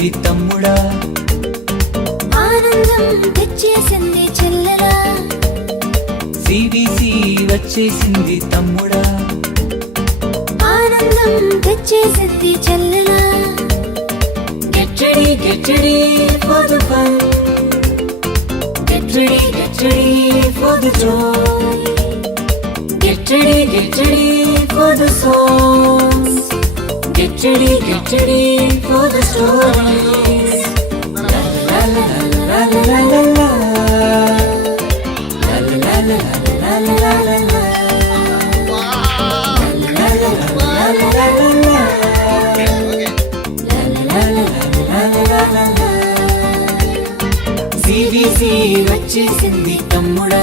వచ్చేసింది తమ్ముడా, ఆనందం తెచ్చేసింది చెల్లెలా. సిబిసి వచ్చేసింది తమ్ముడా, ఆనందం తెచ్చేసింది చెల్లెలా. Get ready for the fun. Get ready for the joy. Get ready for the songs. Get ready for the stories. La la la la la la la la. La la la la la la la la la. La la la la la la la la. CBC వచ్చేసింది తమ్ముడా,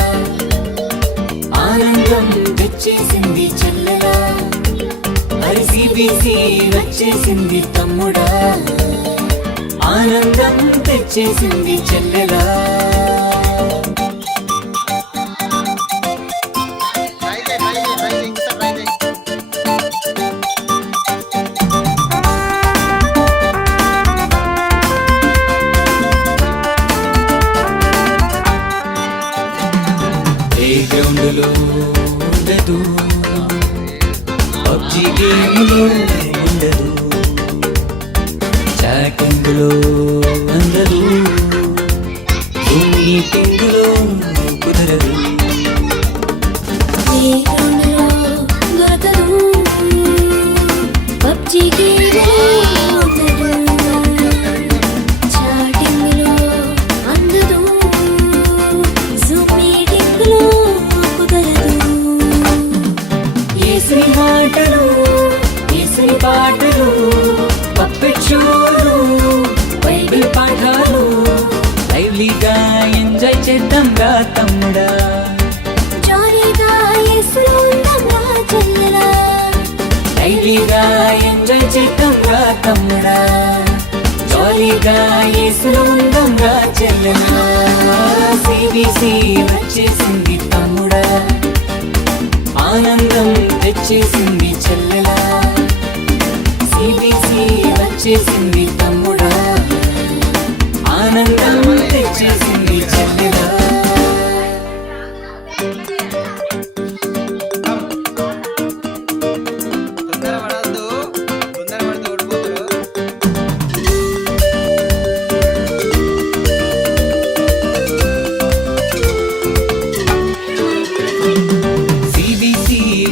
ఆనందం తెచ్చేసింది చెల్లెలా. అరి CBC వచ్చేసింది తమ్ముడా, ఆనందం తెచ్చేసింది చెల్లెలా. గ్రౌండ్లో ఉండదు, పబ్జి గేమ్లో ఉండదు, చాటింగ్లో అందదు, మీటింగ్లో కుదరదు. పబ్జి గేమ్లో మాటలు, ఏసరి పాటలు, పప్పెట్ షోలు, బైబిల్ పాఠాలు, లైవ్లీగా ఎంజాయ్ చేద్దాం రా తమ్ముడా, జాలీగా యేసులో ఉందాం రా చెల్లెలా. లైవ్లీగా ఎంజాయ్ చేద్దాం రా తమ్ముడా, జాలీగా యేసులో ఉందాం రా చెల్లెలా. సిబిసి వచ్చేసింది తమ్ముడా, ఆనందం తెచ్చేసింది చెల్లెలా. సిబిసి వచ్చేసింది తమ్ముడా, ఆనందం తెచ్చేసింది చెల్లెలా.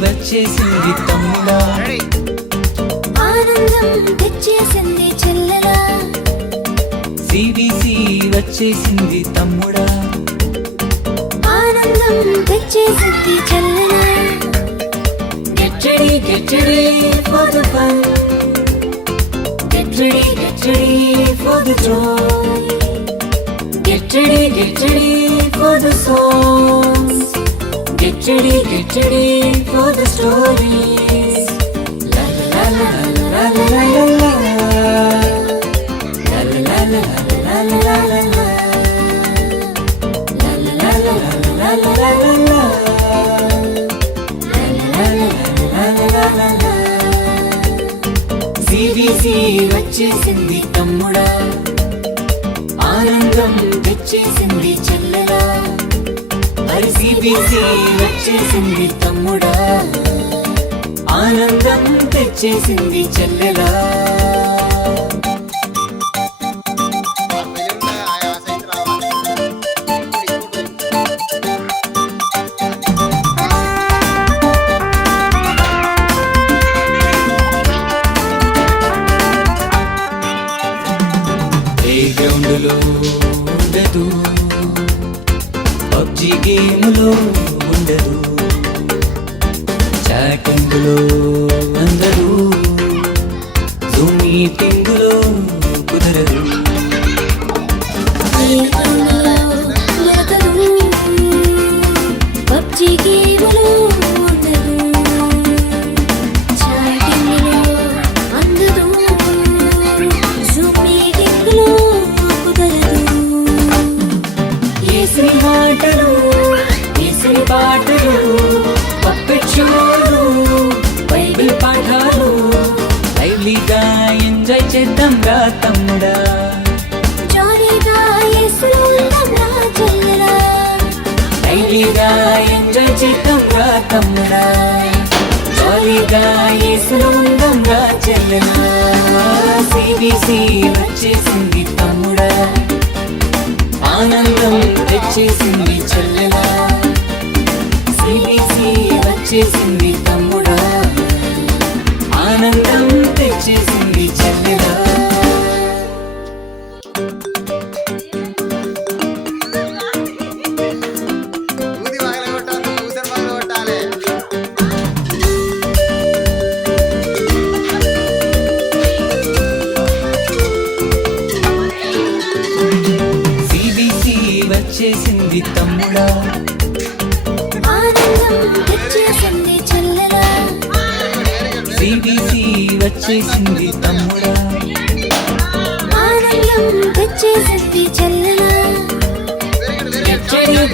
వచ్చేసింది తమ్ముడా, ఆనందం తెచ్చేసింది చెల్లెలా. సిబిసి వచ్చేసింది తమ్ముడా, ఆనందం తెచ్చేసింది చెల్లెలా. Get ready for the fun. Get ready for the joy. Get ready for the songs. Get ready for the stories. La la la la la la la la. La la la la la la la la la. La la la la la la la la la. La la la la la la. CBC వచ్చేసింది తమ్ముడా, ఆనందం తెచ్చేసింది చెల్లెలా. అరి CBC వచ్చేసింది తమ్ముడా, ఆనందం తెచ్చేసింది చెల్లెలా. గ్రౌండ్లో ఉండదు, పబ్జి గేమ్లో ఉండదు, చాటింగ్లో అందదు, జూమ్ మీటింగ్లో కుదరదు. పబ్జి గేమ్లో ఉండదు, చాటింగ్లో అందదు, జూమ్ మీటింగ్లో కుదరదు. ఏసరి మాటలు, ఏసరి పాటలు, పప్పెట్ షోలు, బైబిల్ పాఠాలు, లైవ్లీగా ఎంజాయ్ చేద్దాం రా చెల్లెలా సిబిసి వచ్చేసింది తమ్ముడా ఆనందం తెచ్చేసింది చెల్లెలా సిబిసి వచ్చేసింది తమ్ముడా ఆనందం తెచ్చేసింది చెల్లెలా ఊది బాగా కొట్టాలి, ఊసరి బాగా కొట్టాలి. సిబిసి వచ్చేసింది తమ్ముడా ఆనందం తెచ్చేసింది చెల్లెలా సిబిసి వచ్చేసింది తమ్ముడా ఆనందం తెచ్చేసింది చెల్లెలా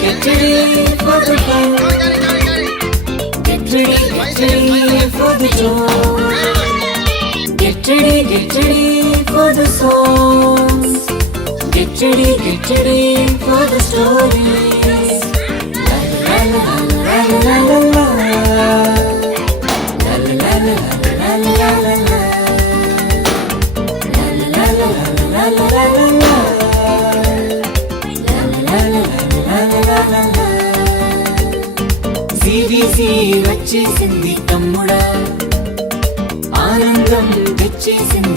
Get ready for the fun. Get ready for the joy. Get ready for the songs. Get ready for the stories. La la la la la la la. La la la la la la la la. La la la la la la la la. CBC వచ్చేసింది తమ్ముడా ఆనందం తెచ్చేసింది